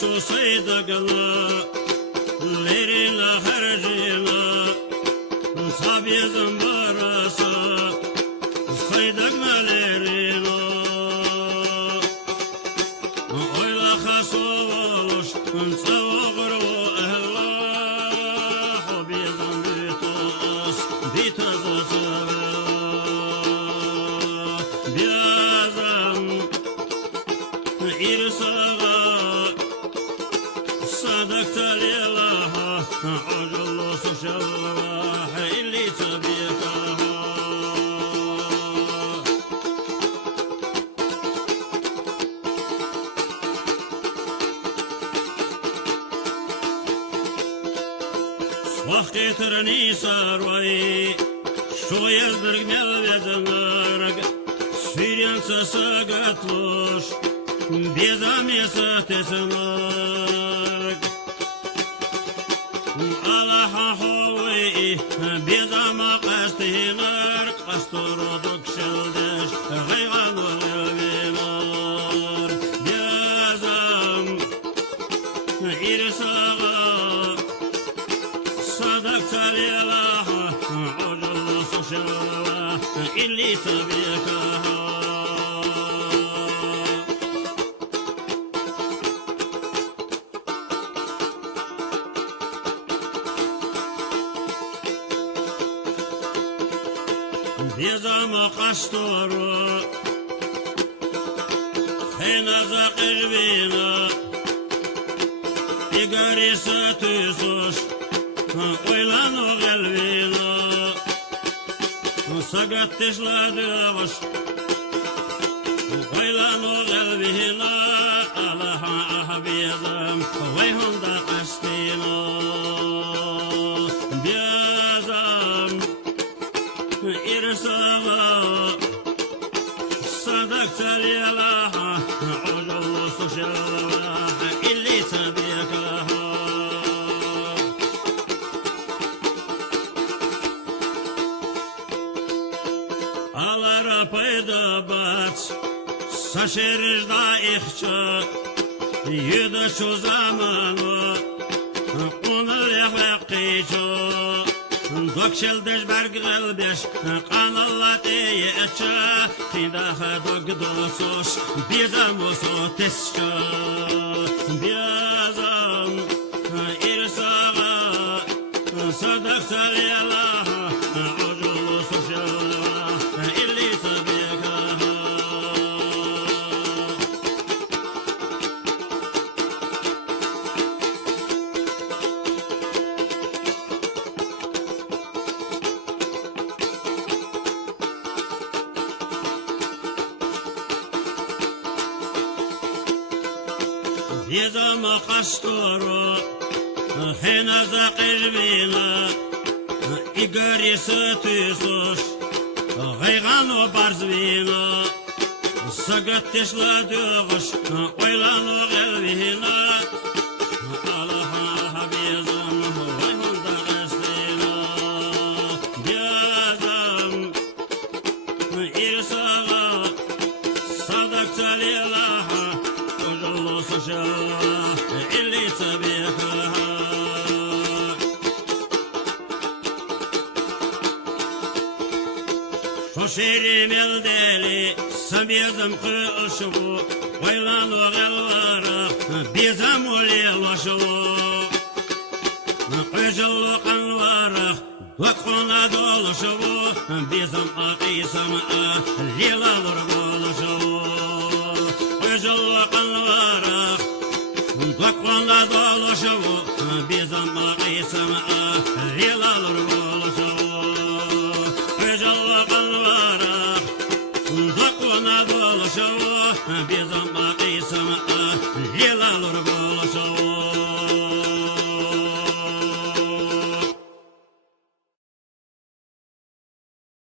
şu saydıgına Lerine harcına Sabiyazın barası Saydıgına lerine Oyla haso oluş Savağır o ehla Hobiyazın bitas sevir Birazım İrsağa Sadık talilaha Acıllı suşallah İlli tabiyakaha Svah getirni sarvay Şu yazdır melvezenler Süryansa sagatloş Bezamesa tesenar Alaha hovi Bezama qastinar Qastoroduk şeldeş Gaygan elvinar Bezam İrsağa Sadak talilaha Ucullu suşallah İlli sabiyakaha Bezama qastoru Henaza qirvina İgarisa tüsuş Oylan o gelvina Sagat teşladıgış Oylan o gelvina Alaha ahbiyazım Vayhunda qastina Bezam İrsağa Sadak talilaha Ucullu suşallah İlli tabiyakaha Alara payda bat Saşerizda ihça Yüdü şu zamanı Onu lehveqqiço Dokşeldeş bergilbeş Kanallat eyeça Kindaha dogdosoş Bizam oso tesça Bizam İrsağa Sadak talilaha Ucullu suşallah İlli sabiyakaha Bezama qastoru Henaza qirvina İgarisa tüsuş Gaygan o barzvina Sagat teşladıgış Oylan o gelvina Alaha bezam Vayhunda qastina Bezam İrsağa Sadak talilaha Ucullu suşallah İlli tabiyakaha Şerim eldeli Sabiyazım kışıvu Oylan o gelvara Bizam o leloşuvu Kıcıllı kanvara Vakona doluşuvu Bizam akisam Lilalur boluşuvu Kıcıllı kanvara Vakona doluşuvu Bizam akisam Lilalur boluşuvu Kıcıllı kanvara Vakona doluşuvu Bizam